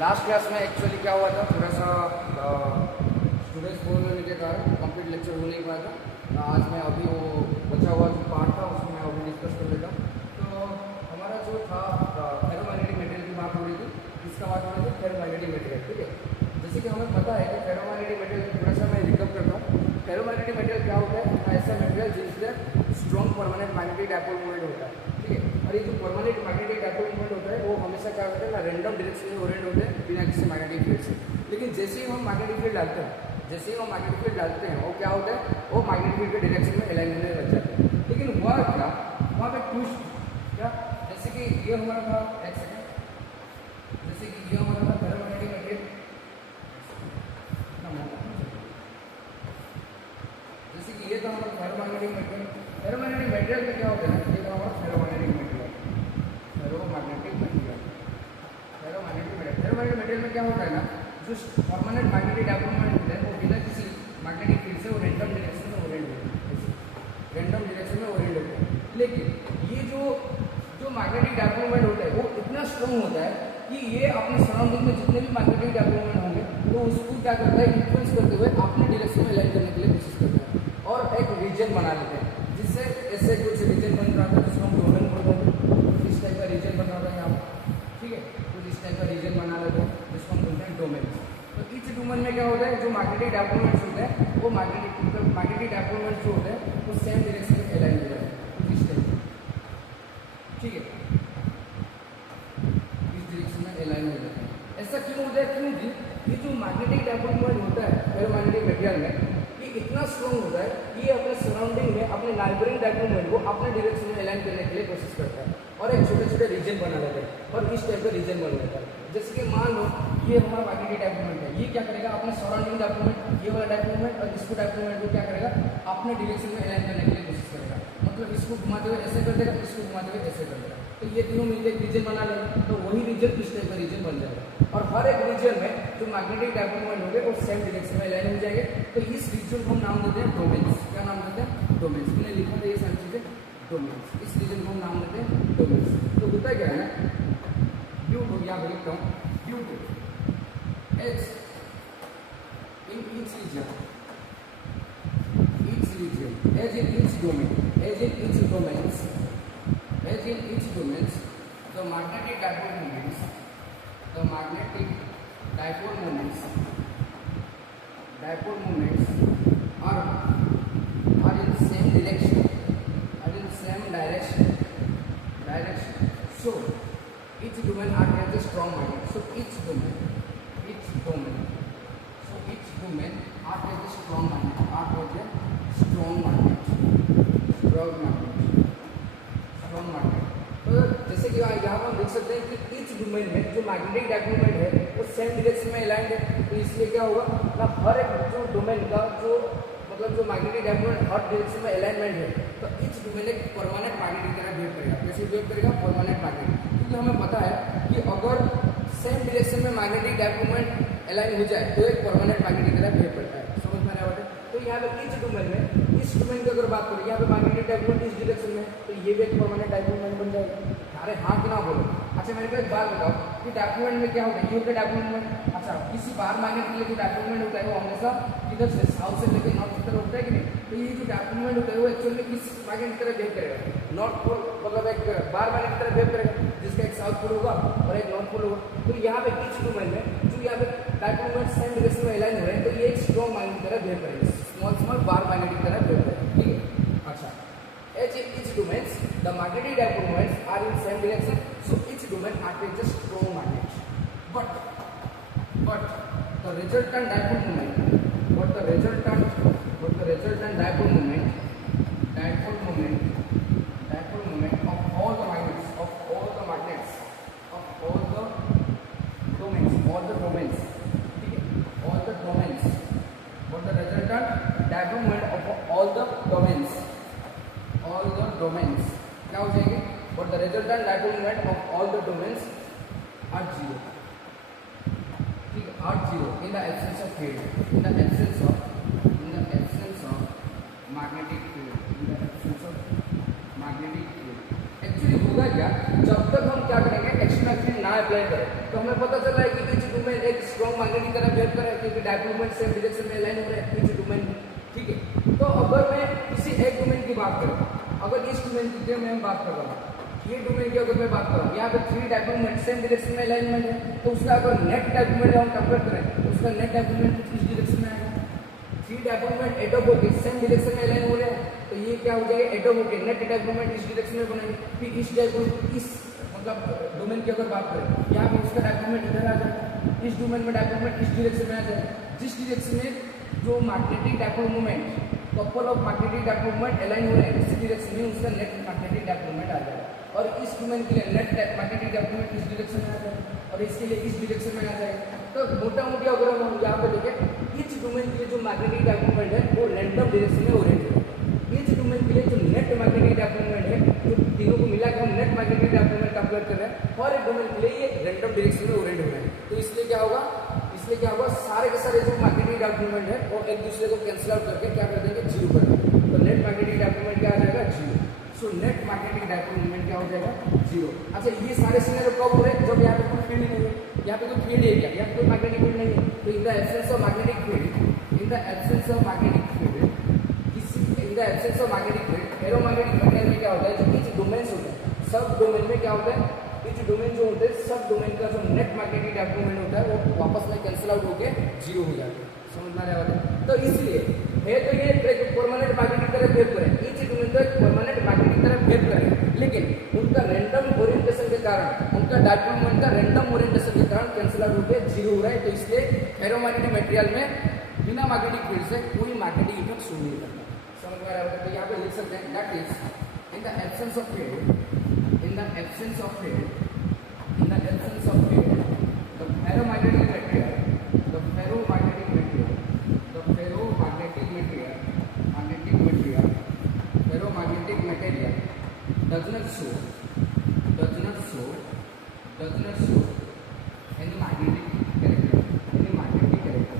Last class में actually क्या हुआ था, थोड़ा सा स्टूडेंट्स बोल होने के कारण कंप्लीट लेक्चर हो नहीं पाया था। आज मैं अभी वो बचा हुआ जो पार्ट था उसको मैं अभी डिस्कस कर लेता हूँ। तो हमारा जो था फेरोमैग्नेटिक मटेरियल की बात हो रही थी, इसका बात हो रही थी फेरोमैग्नेटिक मटेरियल। ठीक है, जैसे कि हमें पता है कि फेरोमैग्नेटिक मटेरियल थोड़ा सा मैं रिकअप करता हूँ। फेरोमैग्नेटिक मटेरियल क्या होता है? ऐसा मटेरियल जिससे strong permanent magnetic dipole moment होता है। ठीक है, और ये जो परमानेंट मैग्नेटिक डायपोल मोमेंट होता है वो हमेशा क्या होता है ना, रैंडम डायरेक्शन में ओरिएंट होते हैं बिना किसी मैग्नेटिक फील्ड से। लेकिन जैसे ही हम मैग्नेटिक फील्ड डालते हैं वो क्या होता है, वो मैग्नेटिक फील्ड के डायरेक्शन में अलाइन होने लग जाते हैं। लेकिन हुआ क्या, वहाँ पे ट्विस्ट क्या, जैसे कि ये हमारा था, एक सेकेंड, जैसे कि ये हमारा था फेरोमैग्नेटिक मटेरियल, जैसे कि ये था हमारा फेरोमैग्नेटिक मटेरियल। फेरोमैग्नेटिक मटेरियल में क्या होता है, ये था हमारा फेरोमैग्नेटिक मटेरियल। फेरोमैग्नेटिक मटेरियल में क्या होता है ना, जो परमानेंट मैग्नेटिक डायपोल मोमेंट होता है वो बिना किसी मैग्नेटिक फील्ड से वो रैंडम डायरेक्शन में ओरिएंट होता है। लेकिन ये जो मैग्नेटिक डायपोल मोमेंट होता है वो इतना स्ट्रॉन्ग होता है कि ये अपने सराउंडिंग में जितने भी मैग्नेटिक डायपोल मोमेंट होंगे तो उसको क्या करता है, इन्फ्लुएंस करते हुए अपने डायरेक्शन में अलाइन करने के लिए कोशिश करता है और एक रीजन बना लेते हैं, जिससे ऐसे कुछ रीजन बन रहा था जिसको हम डोमेन बोलते हैं। इस टाइप का रीजन बन रहा था यहाँ पर। ठीक है, कुछ इस टाइप का रीजन बना लेते हैं जिसको हम बोलते हैं डोमेन। तो इस डोमेन में क्या होता है, जो मैग्नेटिक डायपोल मोमेंट्स होते हैं वो मैग्नेटिक डायपोल मोमेंट्स जो होते हैं वो सेम डायरेक्शन में अलाइन हो जाते हैं, कुछ इस टाइप। ठीक है, इस डायरेक्शन में अलाइन हो जाते हैं। ऐसा क्यों होता है? क्योंकि ये जो मैग्नेटिक डायपोल मोमेंट होता है फेरोमैग्नेटिक मटेरियल में, ये इतना स्ट्रॉन्ग होता है कि ये अपने सराउंडिंग में अपने नाइबरिंग डायपोल मोमेंट को अपने डायरेक्शन में अलाइन करने के लिए कोशिश करता है और एक छोटे छोटे रीजन बना लेते हैं और इस टाइप का रीजन बन लेता है। जैसे कि मान लो ये हमारा मैग्नेटिक डायपोल मोमेंट है, ये क्या करेगा, अपने सराउंडिंग डायपोल मोमेंट, ये वाला डायपोल मोमेंट और इसको डायपोल मोमेंट को क्या करेगा, अपने डायरेक्शन में अलाइन करने के लिए कोशिश करेगा। मतलब इसको घुमाते हुए ऐसे कर देगा, इसको घुमाते हुए ऐसे कर देगा, तो ये तीनों मिलकर एक रीजन बना लेंगे, तो वही रीजन इस टाइप का रीजन बन जाएगा। और हर एक रीजन में जो मैग्नेटिक डायपोल मोमेंट होंगे वो सेम डायरेक्शन में अलाइन हो जाएंगे। तो इस रीजन को हम नाम देते हैं डोमेन्स। क्या नाम देते हैं? डोमेन्स। मैंने लिखा था ये सारी चीजें, डोमेन्स। इस रीजन को हम नाम देते हैं डोमेन्स। तो होता क्या है ना, ड्यू टू, यहाँ लिखता हूँ, due to H in each region, as in each domain, the magnetic dipole moments are in same direction, So each domain acts as a strong magnet. So each domain acts as a strong magnet. तो जैसे कि यहाँ पर हम देख सकते हैं कि इच डोमेन में जो मैग्नेटिक डायपोल मोमेंट है वो सेम डायरेक्शन में अलाइंड है। तो इसलिए क्या होगा ना, हर एक जो डोमेन का जो मतलब जो मैग्नेटिक डायपोल मोमेंट हर डायरेक्शन में अलाइनमेंट है, तो इच डोमेन एक परमानेंट मैग्नेट की तरह बिहेव करेगा। कैसे बिहेव करेगा? Permanent magnet. क्योंकि हमें पता है कि अगर सेम डायरेक्शन में मैग्नेटिक डायपोल मोमेंट अलाइन हो जाए तो एक परमानेंट मैग्नेट की तरह बिहेव करता है। समझ में आ रहा है? तो यहाँ पे इच डोमेन में, इस डोमेन की अगर बात करें, यहाँ पे मैग्नेटिक डायपोल मोमेंट इस डायरेक्शन में, तो ये भी एक परमानेंट डायपोल मोमेंट बन जाएगा। अरे हाँ कि ना बोलो? अच्छा मेरे को एक बात बताओ कि डायपोल मोमेंट में क्या होता है, ये होता है डायपोल मोमेंट। अच्छा, किसी बाहर मैग्नेट के लिए जो डायपोल मोमेंट होता है वो हमेशा इधर से साउथ से लेकर नॉर्थ की तरफ होता है कि नहीं? तो ये जो डायपोल मोमेंट होता है वो एक्चुअली किस मैग्नेट की तरह बिहेव करेगा? नॉर्थ पोल, मतलब एक बाहर मैग्नेट की तरह बिहेव करेगा, जिसका एक साउथ पोल होगा और एक नॉर्थ पोल होगा। तो यहाँ पे इच डोमेन में जो यहाँ पे डायपोल मोमेंट सेम डायरेक्शन में अलाइन हो रहे हैं, तो ये एक स्ट्रॉन्ग मैग्नेट की तरह बिहेव करेगा, स्मॉल बार मैग्नेट की तरह बिहेव करेगा। ठीक है, अच्छा, as in each domains the magnetic dipole moments are in same direction, so each domain acts as a strong magnet. But the resultant dipole moment of all the magnets, all the domains, but the resultant dipole moment of all the domains क्या हो जाएंगे? But the resultant dipole moment of all the domains are zero. ठीक है, are zero in the absence of field, in the absence of magnetic field, actually होगा क्या, जब तक हम क्या करेंगे एक्सटर्नल फील्ड ना अप्लाई करें, तो हमें पता चल रहा है कि इच मैग्नेटिक की तरह बिहेव कर रहा है क्योंकि डायपोल मोमेंट सेम डायरेक्शन में अलाइन हो रहा है इस डोमेन में, ठीक है। तो अगर मैं किसी एक डोमेन की बात करूँ, अगर इस डोमेन की मैं बात कर रहा हूँ, ये डोमेन की अगर मैं बात करूँ, यहाँ पे 3 डायपोल मोमेंट सेम डायरेक्शन में अलाइनमेंट है, तो उसका अगर नेट डायपोल मोमेंट हम कंपेयर करें तो उसका नेट डायपोल मोमेंट कुछ इस डायरेक्शन में आएगा। 3 डायपोल मोमेंट एडोब होकर सेम डायरेक्शन में अलाइन हो रहे हैं, तो ये क्या हो जाएगा, एडोब होकर नेट डायपोल मोमेंट इस डायरेक्शन में बनेंगे। फिर इस डायपोल इस मतलब डोमेन की अगर बात करें, यहाँ पे उसका डायपोल मोमेंट इधर आ जाएगा, इस डोमेन में डायपोल मोमेंट इस डायरेक्शन में आ जाएगा, जिस डायरेक्शन में जो magnetic dipole moment couple of magnetic dipole moment align हो रहे हैं इसी डायरेक्शन में उसका नेट मैग्नेटिक डायपोल मोमेंट आ जाएगा। और इस डोमेन के लिए नेट मैग्नेटिक डायपोल मोमेंट इस डायरेक्शन में आ जाएगा और इसके लिए इस डायरेक्शन में आ जाएगा। तो मोटा मोटी अगर हम यहाँ पे देखें, इस डोमेन के लिए जो मैग्नेटिक डायपोल मोमेंट है वो रैंडम डायरेक्शन में ओरिएंटेड है। इस डोमेन के लिए जो नेट मैग्नेटिक डायपोल मोमेंट है, जो तीनों को मिला के हम net magnetic dipole moment calculate कर रहे हैं, और एक डोमेन के लिए ये रैंडम डायरेक्शन में ओरिएंट हो रहे हैं। तो इसलिए क्या होगा, सारे के सारे जो मैग्नेटिक डायपोल मोमेंट है वो एक दूसरे को कैंसिल आउट करके क्या कर देंगे, जीरो कर देंगे। तो नेट मैग्नेटिक डायपोल मोमेंट क्या आ जाएगा, zero. So net magnetic dipole moment क्या हो जाएगा, जीरो। अच्छा, ये सारे सिनेरियो कब हो रहे हैं, जब यहाँ पे कोई फील्ड नहीं है, यहाँ पे कोई फील्ड एरिया, यहाँ पे कोई मैग्नेटिक फील्ड नहीं है। तो in the absence of magnetic field, in the absence of magnetic field, in the absence of magnetic field, ferromagnetic material में क्या होता है, जो इच डोमेन्स होते हैं, सब डोमेन में क्या होता है, इच डोमेन जो होते हैं, सब डोमेन का जो नेट मैग्नेटिक डायपोल मोमेंट होता है वो वापस में कैंसिल आउट होके जीरो हो जाता है। समझ में आ रहा है? तो इसलिए है तो ये परमानेंट मैग्नेटिक तरह बिहेव करें, इच डोमेन तो परमानेंट मैग्नेटिक तरह बिहेव करें, लेकिन उनका रैंडम ओरिएंटेशन के कारण, उनका डायपोल मोमेंट का रैंडम ओरिएंटेशन के कारण कैंसिल आउट होकर जीरो हो रहा है। तो इसलिए फेरोमैग्नेटिक मटेरियल में बिना मैग्नेटिक फील्ड से कोई मैग्नेटिक इफेक्ट शो नहीं करता। समझ में आ रहा है? तो यहाँ पे लिख सकते हैं, that is in the absence of field, in the absence of field, in the absence of field, the ferromagnetic material, the ferromagnetic material, the ferromagnetic material, magnetic material, ferromagnetic material does not show any magnetic character, any magnetic character,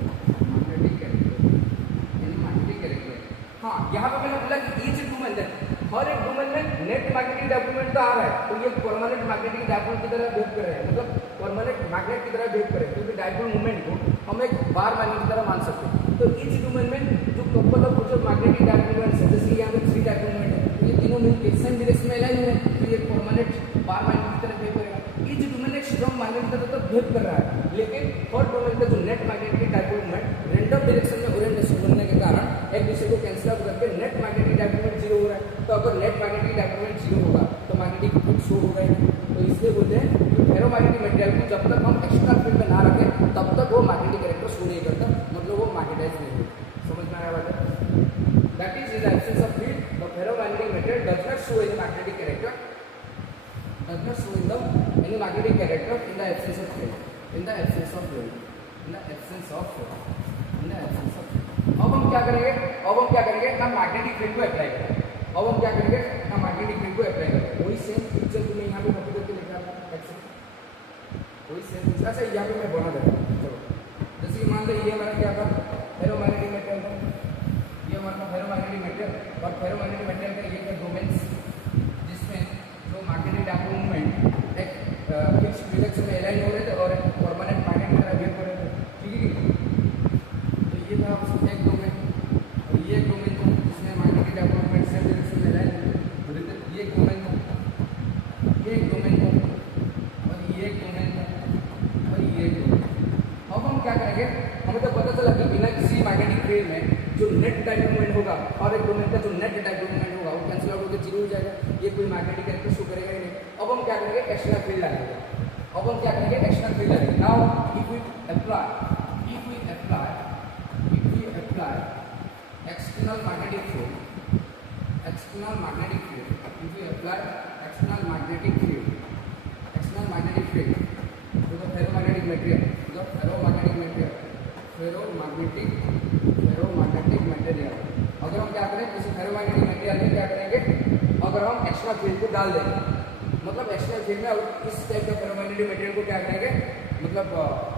any magnetic character। हाँ, यहाँ पे मैंने बोला कि each domain है, हर एक domain में net magnetic dipole moment तो आ रहा है, तो ये परमानेंट मैग्नेटिक डायपोल की तरह बिहेव कर रहे हैं, मतलब परमानेंट मैग्नेट की तरह बिहेव कर रहे हैं, क्योंकि डायपोल मोमेंट को हम एक बार मैग्नेट की तरह मान सकते हैं। तो इस डोमेन में जो कपल ऑफ जो मैग्नेटिक डायपोल मोमेंट्स है, जैसे यहाँ पे 3 डायपोल मोमेंट है, तो ये तीनों मिलकर सेम डायरेक्शन में अलाइन हुए हैं, तो ये परमानेंट बार मैग्नेट की तरह बिहेव करेगा। इस डोमेन एक स्ट्रॉन्ग मैग्नेट की तरह बिहेव कर रहा है, लेकिन हर डोमेन का जो net magnetic dipole moment random direction में ओरिएंटेशन बनने के कारण एक दूसरे को कैंसिल आउट करके net magnetic dipole moment zero हो रहा है। तो अगर net magnetic dipole moment zero होगा तो मैग्नेटिक फील्ड शो होगा ही। तो इसलिए बोलते हैं कि फेरोमैग्नेटिक मटेरियल को जब तक हम एक्स्ट्रा फील्ड में ना रखें तब तक वो मैग्नेटिक कैरेक्टर शो नहीं करता, मतलब वो मैग्नेटाइज नहीं होता। समझ में आया बात? That is in the absence of field the ferromagnetic material does not show any magnetic character, does not show in the any magnetic character in the absence of field, in the absence of field, in the absence of field, in the absence of field। अब हम क्या करेंगे, ना magnetic field को apply करेंगे, ना magnetic field को apply करेंगे। वही सेम पिक्चर तुम्हें यहाँ पे कॉपी करके लिखा है, वही सेम पिक्चर। अच्छा, यहाँ पे मैं बना देता हूँ, चलो। जैसे मान लो ये हमारा क्या था, फेरोमैग्नेटिक मटेरियल था, ये हमारा फेरोमैग्नेटिक मटेरियल, और फेरोमैग्नेटिक मटेरियल का ये डोमेन्स जिसमें जो मैग्नेटिक डायपोल मोमेंट एक फिक्स डायरेक्शन में अलाइन हो रहे थे और परमानेंट मैग्नेट की तरह बिहेव कर रहे थे, ठीक है। तो ये था एक डोमेन, और ये एक डोमेन था जिसमें magnetic dipole moment same direction में अलाइन हो रहे थे, ये एक डोमेन था, ये एक डोमेन था, और ये एक डोमेन था, और ये एक डोमेन। अब हम क्या करेंगे, हमें तो पता चला कि बिना किसी मैग्नेटिक फील्ड में जो नेट डायपोल मोमेंट होगा और एक डोमेन का जो नेट डायपोल मोमेंट होगा वो कैंसिल आउट होकर जीरो हो जाएगा, ये कोई मैग्नेटिक कैरेक्टर शो करेगा ही नहीं। अब हम क्या करेंगे, एक्स्ट्रा फील्ड लगाएंगे। Now if we apply external magnetic field, if we apply external magnetic field to the ferromagnetic material, अगर हम क्या करें, जैसे फेरोमैग्नेटिक मटेरियल में क्या करेंगे, अगर हम एक्स्ट्रा फील्ड को डाल देंगे, मतलब एक्स्ट्रा फील्ड में इस टाइप का फेरोमैग्नेटिक मटेरियल को क्या करेंगे, मतलब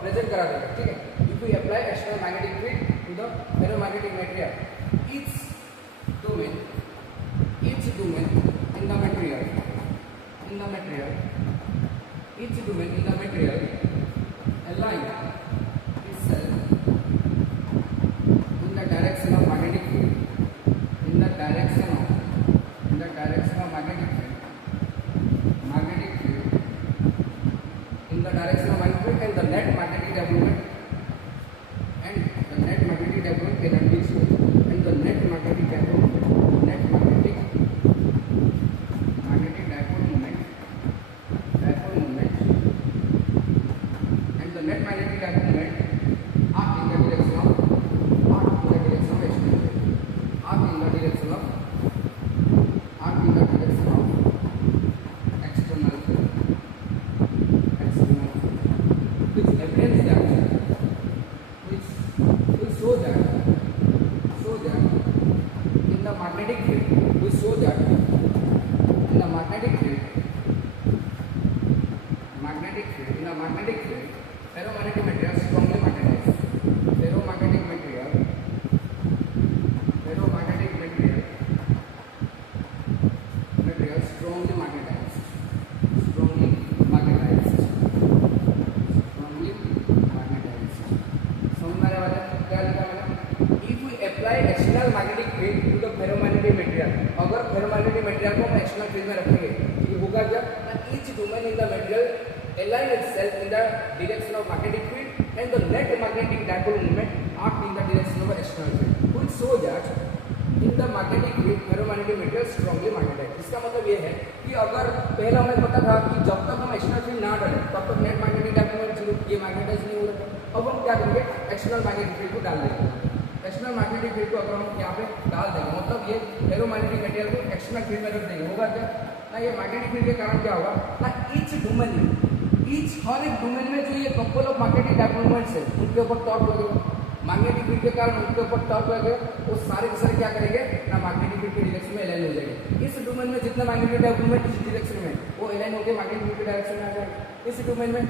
प्रेजेंट करा देंगे, ठीक है। If we apply extra magnetic field to the ferromagnetic material, each domain in the material, each domain in the material align is external magnetic field and the net magnetic development cannot be shown. And the net magnetic dipole moment and the net magnetic dipole moment are in the direction of external field. Are in the direction of external field. Which evidence that which will show that in the magnetic field, ferromagnetic material strongly magnetized. Ferromagnetic material strongly magnetized. समझने वाले क्या लिखा मैंने? If we apply external magnetic field to the ferromagnetic material, अगर ferromagnetic material को हम external field में रखेंगे, ये होगा क्या? Each domain in the material align itself in the direction of magnetic field and the net magnetic dipole moment act in the direction of external field, which show that in the magnetic field ferromagnetic material strongly magnetized. इसका मतलब ये है कि अगर पहले हमें पता था कि जब तक हम एक्सटर्नल फील्ड ना डालें तब तक नेट मैग्नेटिक डायपोल ये मैग्नेटाइज नहीं हो रहा था। अब हम क्या करेंगे? एक्सटर्नल मैग्नेटिक फील्ड को डाल देंगे। एक्सटर्नल मैग्नेटिक फील्ड को अगर हम यहाँ पे डाल देंगे मतलब ये फेरोमैग्नेटिक मटेरियल को एक्सटर्नल फील्ड में रख देंगे, होगा क्या ना? ये मैग्नेटिक फील्ड के कारण क्या होगा ना? ईच हर एक डोमेन में जो ये कपल ऑफ मैग्नेटिक डायपोल्स है उनके ऊपर टॉर्क लगेगा। मैग्नेटिक फील्ड के कारण उनके ऊपर टॉर्क लगेगा, वो सारे के सारे क्या करेंगे ना? मैग्नेटिक फील्ड के डायरेक्शन में अलाइन हो जाएंगे। इस डोमेन में जितना मैग्नेटिक डायपोल इस डायरेक्शन में वो अलाइन होकर मैग्नेटिक फील्ड के डायरेक्शन में आ जाएगा। इस डोमेन में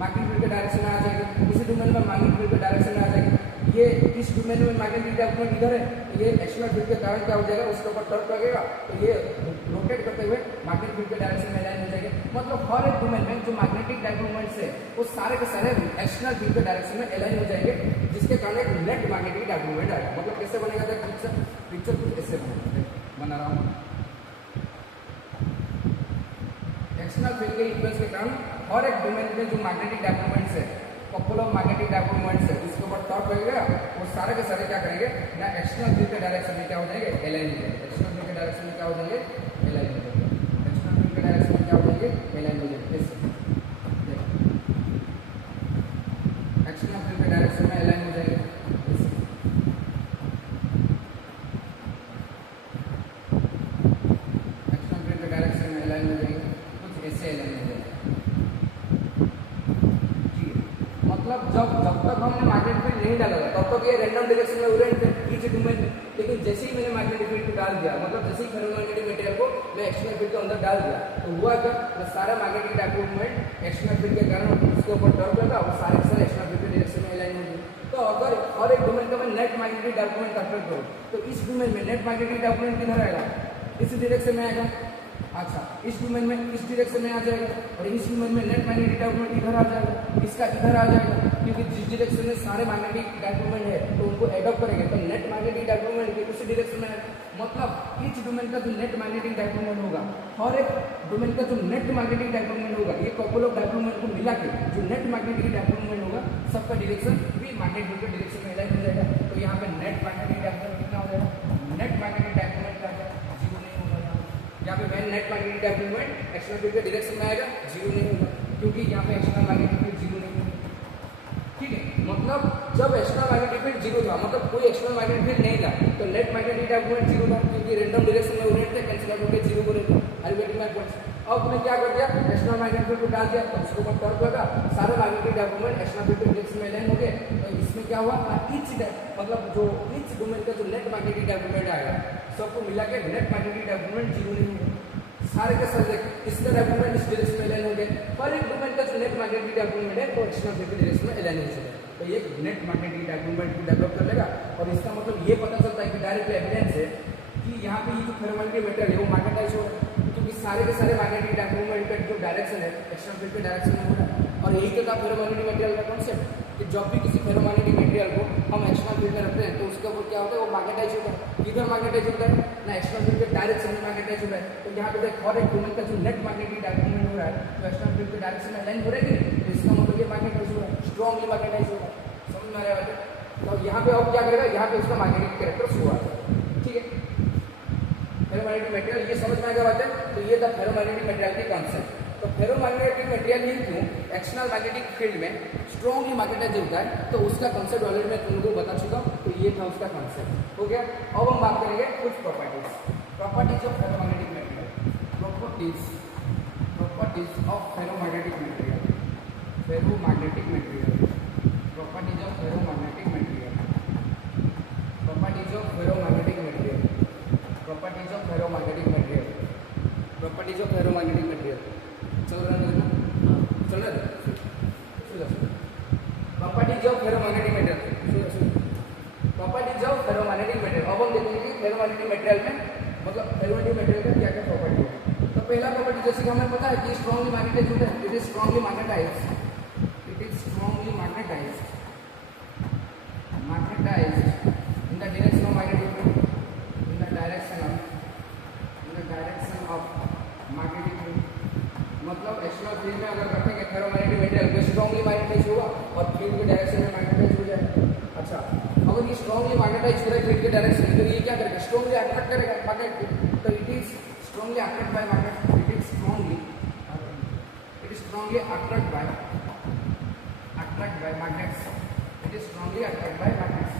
मैग्नेटिक फील्ड के डायरेक्शन में आ जाएगा, इस डोमेन में मैग्नेटिक फील्ड के डायरेक्शन में आ जाएगा। ये इस डोमेन में मैग्नेटिक डायपोल इधर है, ये एक्सटर्नल फील्ड के कारण क्या हो जाएगा? उसके ऊपर टॉर्क लगेगा तो ये रोटेट करते हुए मैग्नेटिक फील्ड के डायरेक्शन में अलाइन हो जाएगा। मतलब हर एक डोमेन में जो मैग्नेटिक डायपोल्स है वो सारे के सारे एक्सटर्नल फील्ड के डायरेक्शन में अलाइन हो जाएंगे, जिसके कारण एक नेट मैग्नेटिक डायपोल आएगा। मतलब कैसे बनेगा? पिक्चर कुछ ऐसे बना रहा हूँ। एक्सटर्नल फील्ड के इन्फ्लुएंस के कारण हर एक डोमेन में जो मैग्नेटिक डायपोल्स है कपल ऑफ मैग्नेटिक डायपोल्स है इसके ऊपर टॉर्क लगेगा, वो सारे के सारे क्या करेंगे ना? एक्सटर्नल फील्ड के डायरेक्शन में क्या हो जाएंगे? अलाइन हो जाएंगे। एक्सटर्नल फील्ड के डायरेक्शन में क्या हो जाएंगे? अलाइन हो जाएंगे। एक्सटर्नल फील्ड के डायरेक्शन में क्या हो जाएंगे? अलाइन हो जाएंगे। एक्सटर्नल फील्ड के डायरेक्शन में अलाइन हो जाएंगे। एक्सटर्नल फील्ड के डायरेक्शन में अलाइन हो जाएंगे, कुछ ऐसे अलाइन हो जाएंगे। मतलब जब तक हमने मैग्नेटिक फील्ड नहीं डाला तब तक ये रैंडम डायरेक्शन में उड़े थे ईच डोमेन। लेकिन जैसे ही मैंने मैग्नेटिक फील्ड को डाल दिया, मतलब जैसे ही फेरोमैग्नेटिक मटेरियल को मैं एक्सटर्नल फील्ड के अंदर डाल दिया तो हुआ क्या? तो सारा magnetic dipole moment external field के कारण उसके ऊपर टॉर्क लगा, वो सारे के सारे एक्सटर्नल फील्ड के डायरेक्शन में अलाइन हो गए। तो अगर हर एक डोमेन का मैं नेट मैग्नेटिक डायपोल कंसिडर करूँ तो इस डोमेन में नेट मैग्नेटिक डायपोल किधर आएगा? इस डायरेक्शन में आएगा। अच्छा, इस डोमेन में इस डायरेक्शन में आ जाएगा और इस डोमेन में नेट मैग्नेटिक डायपोल इधर आ जाएगा, इसका इधर आ जाएगा, क्योंकि जिस डायरेक्शन में सारे मैग्नेटिक डायपोल है तो उनको एडॉप्ट करेंगे तो नेट मैग्नेटिक डायपोल उसी डायरेक्शन में आएगा। मतलब ईच डोमेन का जो नेट मैग्नेटिक डायपोल होगा, हर एक डोमेन का जो नेट मैग्नेटिक डायपोल होगा, ये कपल ऑफ डायपोल को मिला के जो नेट मैग्नेटिक डायपोल होगा सबका डायरेक्शन भी मैग्नेटिक के डायरेक्शन में अलाइन हो जाएगा। तो यहाँ पे नेट मैग्नेटिक डायपोल कितना हो जाएगा? नेट मैग्नेटिक डायपोल क्या है? जीरो नहीं होगा। यहाँ पे man net magnetic dipole external field के डायरेक्शन में आएगा, जीरो नहीं होगा, क्योंकि यहाँ पे एक्सटर्नल मैग्नेटिक फील्ड जीरो नहीं होगा। ठीक है, मतलब जब एक्सटर्नल मैग्नेटिक फील्ड जीरो था, मतलब कोई एक्सटर्नल मैग्नेटिक फील्ड नहीं था तो नेट मैग्नेटिक डायपोल जीरो था, क्योंकि रैंडम डायरेक्शन में ओरिएंट थे, कैंसिल आउट होकर जीरो को रहते। I getting my point? अब मैं क्या कर दिया? एक्सटर्नल मैग्नेटिक फील्ड को डाल दिया तो उसके ऊपर टॉर्क लगा, सारे मैग्नेटिक डायपोल एक्सटर्नल फील्ड के डायरेक्शन में अलाइन हो गए। तो इसमें क्या हुआ? मतलब जो ईच डोमेन का जो नेट मैग्नेटिक डायपोल आएगा सबको मिला के नेट मैग्नेटिक डायपोल जीरो नहीं होगा। सारे के सारे इसका डायपोल इस डायरेक्शन में अलाइन हो गए। पर एक डोमेन का जो नेट मैग्नेटिक डायपोल है तो एक्सटर्नल फील्ड के डायरेक्शन में अलाइन हो जाएगा। तो ये नेट मैग्नेटिक डायपोल को डेवलप कर लेगा और इसका मतलब ये पता चलता है कि डायरेक्ट एविडेंस है कि यहाँ पे ये जो फेरोमैग्नेटिक मटेरियल है वो मैग्नेटाइज हो रहा है, क्योंकि सारे के सारे मैग्नेटिक डायपोल का जो डायरेक्शन है एक्सटर्नल फील्ड के डायरेक्शन में हो रहा है। और यही तो था फेरोमैग्नेटिक मटेरियल का कॉन्सेप्ट कि जब भी किसी फेरोमैग्नेटिक मटेरियल को हम एक्सटर्नल फील्ड में रखते हैं तो उसके ऊपर क्या होता है? वो मैग्नेटाइज होता है। किधर मैग्नेटाइज होता है? ना एक्सटर्नल फील्ड के डायरेक्शन में मैग्नेटाइज होता है। तो यहाँ पे देख हर एक डोमेन का जो नेट मैग्नेटिक डायपोल हो रहा है तो एक्सटर्नल फील्ड के डायरेक्शन में अलाइन हो रहा है कि नहीं? तो इसका मतलब ये स्ट्रॉन्गली मैग्नेटाइज होगा। समझ में आ रहा है? तो यहाँ पे अब क्या करेगा, यहाँ पे उसका मैग्नेटिक कैरेक्टर शो आता है। ठीक है, फेरोमैग्नेटिक मटेरियल ये समझ में आ गया बात है। तो ये था फेरोमैग्नेटिक मटेरियल की कॉन्सेप्ट। तो फेरोमैग्नेटिक मटेरियल ही क्यों एक्सटर्नल मैग्नेटिक फील्ड में स्ट्रॉन्गली मैग्नेटाइज होता है, तो उसका कॉन्सेप्ट ऑलरेडी मैं तुम लोगों को बता चुका हूँ। तो ये था उसका कॉन्सेप्ट, हो गया। अब हम बात करेंगे कुछ properties of ferromagnetic material. Properties of ferromagnetic material, ferromagnetic material, properties of ferromagnetic material, properties of ferromagnetic material, properties of ferromagnetic material, properties of ferromagnetic material. चल रहा है ना? चल रहा है। Properties of ferromagnetic material, properties of ferromagnetic material. अब हम देखेंगे कि फेरोमैग्नेटिक मटेरियल में मतलब फेरोमैग्नेटिक मटेरियल का क्या क्या प्रॉपर्टी है। तो पहला प्रॉपर्टी जैसे कि हमें पता है कि स्ट्रॉन्गली मैग्नेटाइज होता है। It is strongly magnetised, it is strongly magnetised in the direction of magnetic field, in the direction of magnetic field. मतलब एक्सटर्नल फील्ड में अगर रखेंगे फेरोमैग्नेटिक मटेरियल को, स्ट्रॉन्गली मैग्नेटाइज होगा और फील्ड के डायरेक्शन में मैग्नेटाइज हो जाएगा। अच्छा, अगर ये स्ट्रॉन्गली मैग्नेटाइज हो रहा है फील्ड के डायरेक्शन में, तो ये क्या करेगा, स्ट्रॉन्गली अट्रैक्ट करेगा मैग्नेट को। तो it is strongly attract by magnet, it is strongly attract by magnets, it is strongly attract by magnets.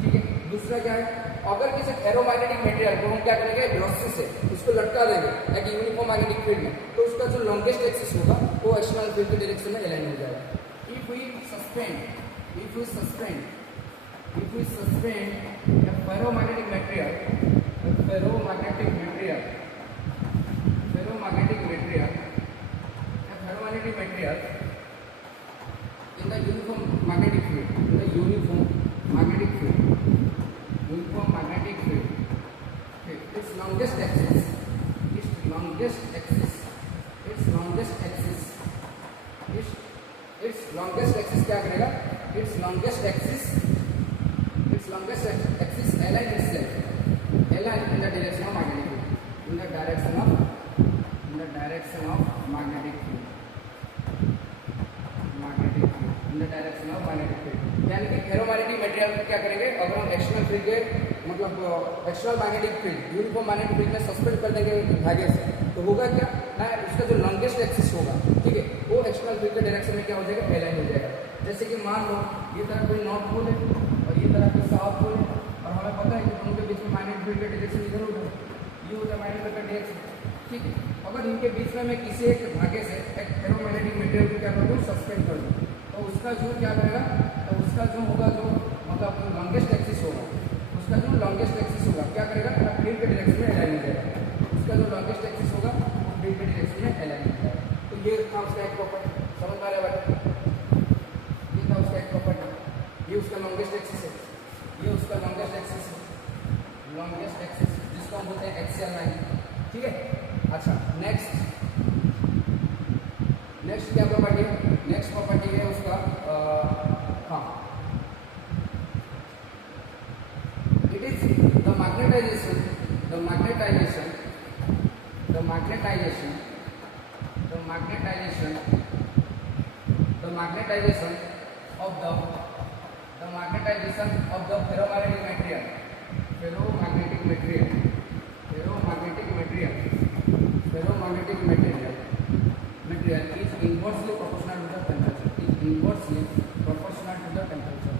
ठीक है, दूसरा क्या है, अगर किसी फेरोमैग्नेटिक मटेरियल को हम क्या करेंगे, रस्सी से उसको लटका देंगे एक यूनिफॉर्म मैग्नेटिक फील्ड में, तो उसका जो लॉन्गेस्ट एक्सिस होगा वो एक्सटर्नल फील्ड के डायरेक्शन में अलाइन हो जाएगा। If we suspend a ferromagnetic material in the uniform magnetic field, okay, its longest axis क्या करेगा, its longest axis align itself in the direction of magnetic field, in the direction of magnetic field, यानी कि ferromagnetic material क्या करेंगे, अगर हम external field के मतलब external magnetic field uniform magnetic field में सस्पेंड कर देंगे धागे से, तो होगा क्या ना, उसका जो लॉन्गेस्ट एक्सिस होगा, ठीक है, वो एक्सटर्नल फील्ड के डायरेक्शन में क्या हो जाएगा, अलाइन हो जाएगा। जैसे कि मान लो ये तरह कोई नॉर्थ पोल है और ये तरह कोई साउथ पोल है, और हमें पता है कि दोनों के बीच में मैग्नेटिक फील्ड का डायरेक्शन इधर होगा, ये होता है मैग्नेटिक फील्ड का डायरेक्शन। ठीक है, अगर इनके बीच में मैं किसी एक धागे से एक फेरोमैग्नेटिक मटेरियल को क्या कर दूँ, सस्पेंड कर दूँ, तो उसका जो क्या करेगा, तो उसका जो होगा जो मतलब लॉन्गेस्ट एक्सिस होगा, उसका जो लॉन्गेस्ट एक्सिस होगा क्या करेगा, फील्ड के डायरेक्शन में अलाइन हो जाएगा। उसका जो लॉन्गेस्ट एक्सिस होगा वो फील्ड के डायरेक्शन में अलाइन हो जाएगा। तो ये था उसका एक प्रॉपर्टी, समझ में आ रहा है? ये था उसका एक प्रॉपर्टी, ये उसका लॉन्गेस्ट एक्सिस है, ये उसका लॉन्गेस्ट एक्सिस जिसको हम बोलते हैं एक्सियल लाइन। ठीक है, अच्छा नेक्स्ट क्या प्रॉपर्टी है, नेक्स्ट प्रॉपर्टी है उसका it is the magnetization of the ferromagnetic material is inversely proportional to the temperature,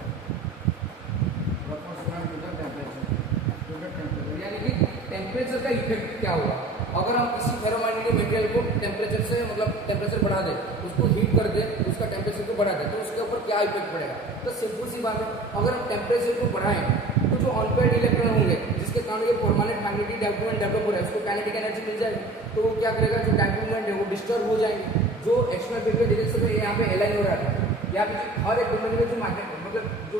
यानी कि टेम्परेचर का इफेक्ट क्या होगा, अगर हम किसी फेरोमैग्नेटिक मटेरियल को टेम्परेचर से मतलब टेम्परेचर बढ़ा दें, उसको हीट कर दें, उसका टेम्परेचर को बढ़ा दें, तो उसके ऊपर क्या इफेक्ट पड़ेगा। तो सिंपल सी बात है, अगर हम टेम्परेचर को बढ़ाएं तो जो अनपेयर्ड इलेक्ट्रॉन होंगे जिसके कारण ये परमानेंट मैग्नेटिक डायपोल डेवलप हो रहा है, उसको काइनेटिक एनर्जी मिल जाएगी, तो वो क्या करेगा, जो डायपोल है वो डिस्टर्ब हो जाएंगे, जो एक्सटर्नल फील्ड के डायरेक्शन में यहाँ पे अलाइन हो रहा है। यहाँ पे हर एक डोमेन में जो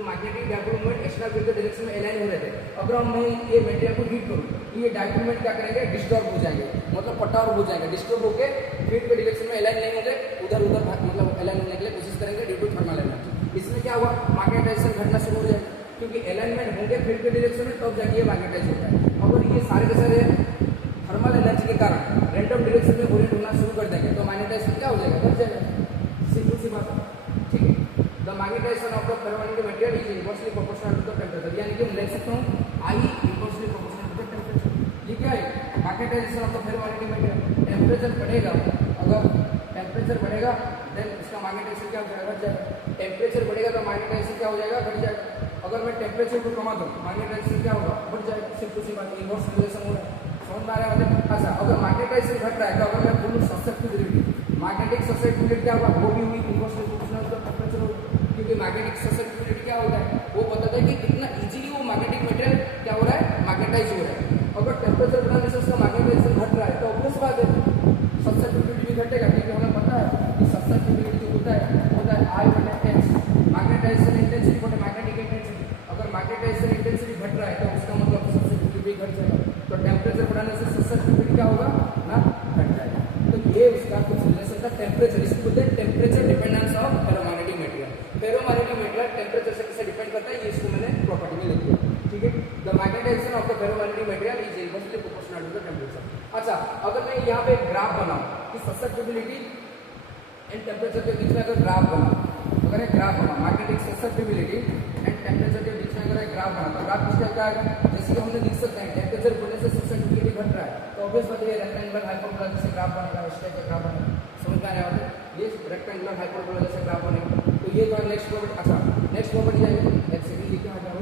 magnetic dipole movement external field के डायरेक्शन में अलाइन हो रहे थे, अगर हम ये मटेरियल को हीट करूँ तो ये डायपोल मूवमेंट क्या करेंगे, डिस्टर्ब हो जाएंगे, मतलब पटाव हो जाएगा, डिस्टर्ब होकर फील्ड के डायरेक्शन में अलाइन नहीं होंगे, उधर मतलब अलाइन होने के लिए कोशिश करेंगे ड्यू टू थर्मल एनर्जी। इसमें क्या हुआ, मैग्नेटाइजेशन घटना शुरू हो जाएगा, क्योंकि अलाइनमेंट होंगे फील्ड के डायरेक्शन में, तब जाके ये मैग्नेटाइज होता है। अगर ये सारे के सारे थर्मल एनर्जी के कारण रैंडम डायरेक्शन में ओरिएंट होना शुरू कर देंगे, तो मैग्नेटाइजेशन क्या हो जाएगा, बढ़ जाएगा। सिंपल सी बात है। ठीक है, the the magnetisation of the ferromagnetic material is inversely proportional to the temperature, यानी कि हम लिख सकते हूँ I inversely proportional to the temperature. ये क्या है? Magnetisation of the ferromagnetic material. Temperature बढ़ेगा, अगर टेम्परेचर बढ़ेगा देन इसका मैग्नेटाइजेशन क्या हो जाएगा? घट जाएगा। टेम्परेचर बढ़ेगा तो मैग्नेटाइजेशन क्या हो जाएगा? घट जाएगा। अगर मैं टेम्परेचर को कमा दूँ मैग्नेटाइजेशन क्या होगा? बढ़ जाएगा। सिर्फ उसी बात इनवर्स रिलेशन हो रहा है, समझ में आ रहा है? अच्छा, अगर मैग्नेटाइजेशन घट रहा है तो अगर मैं बोलूँ ससेप्टिबिलिटी, मैग्नेटिक ससेप्टिबिलिटी क्या होगा? वो भी हुई इनवर्सली प्रोपोर्शनल टू टेम्परेचर होगी, क्योंकि मैग्नेटिक ससेप्टिबिलिटी क्या होता है? वो बताता है कि कितना इजीली वो मैग्नेटिक मटेरियल क्या हो रहा है? मैग्नेटाइज हो रहा है। अगर टेम्परेचर बढ़ाने से उसका मैग्नेटाइजेशन घट रहा है तो ऑब्वियस बात है ससेप्टिबिलिटी भी घटेगा, क्योंकि हमें पता है कि ससेप्टिबिलिटी होता है I बटे H, मैग्नेटाइजेशन इंटेंसिटी बटे मैग्नेटिक इंटेंसिटी। अगर मैग्नेटाइजेशन इंटेंसिटी घट रहा है तो उसका मतलब ससेप्टिबिलिटी भी घट जाएगा, तो टेम्परेचर बढ़ाने से ससेप्टिबिलिटी क्या होगा? ना घट जाएगा। तो ये उसका कुछ रिलेशन था टेम्परेचर, इसको बोलते हैं temperature dependence of ferromagnetic material. Ferromagnetic material temperature से कैसे डिपेंड करता है, ये इसको मैंने प्रॉपर्टी में लिख दिया, ठीक है। The magnetisation of the ferromagnetic material is inversely proportional to the temperature. अच्छा, अगर मैं यहाँ पे एक ग्राफ बनाऊं कि ससेप्टिबिलिटी एंड टेम्परेचर के बीच में अगर ग्राफ बनाऊं, अगर एक ग्राफ बनाऊं मैग्नेटिक ससेप्टिबिलिटी एंड टेम्परेचर के बीच में अगर एक ग्राफ बनाऊं तो ग्राफ किस टाइप का आएगा? जैसे कि हमने लिख सकते हैं टेम्परेचर बढ़ने से ससेप्टिबिलिटी घट रहा है, तो ऑब्वियस बात है रेक्टेंगुलर हाइपरबोला जैसे ग्राफ बनेगा, इस टाइप का ग्राफ बनेगा, समझ में आ रहा है? ये रेक्टेंगुलर हाइपरबोला जैसे ग्राफ बनेगा। तो ये तो नेक्स्ट प्रॉपर्टी। अच्छा, नेक्स्ट प्रॉपर्टी जाएगी, लेट्स सी ये क्या आ गया?